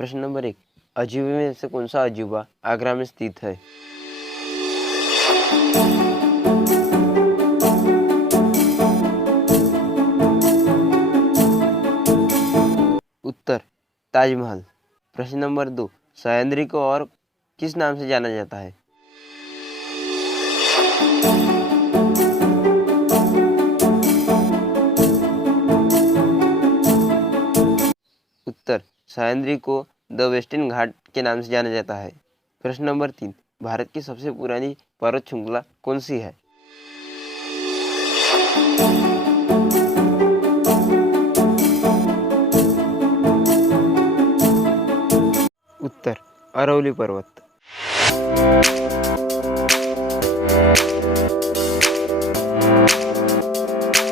प्रश्न नंबर 1, अजूबे में से कौन सा अजूबा आगरा में स्थित है? उत्तर, ताजमहल। प्रश्न नंबर 2, सह्याद्री को और किस नाम से जाना जाता है? उत्तर, सह्याद्री को द वेस्टर्न घाट के नाम से जाना जाता है। प्रश्न नंबर 3, भारत की सबसे पुरानी पर्वत श्रृंखला कौन सी है? उत्तर, अरवली पर्वत।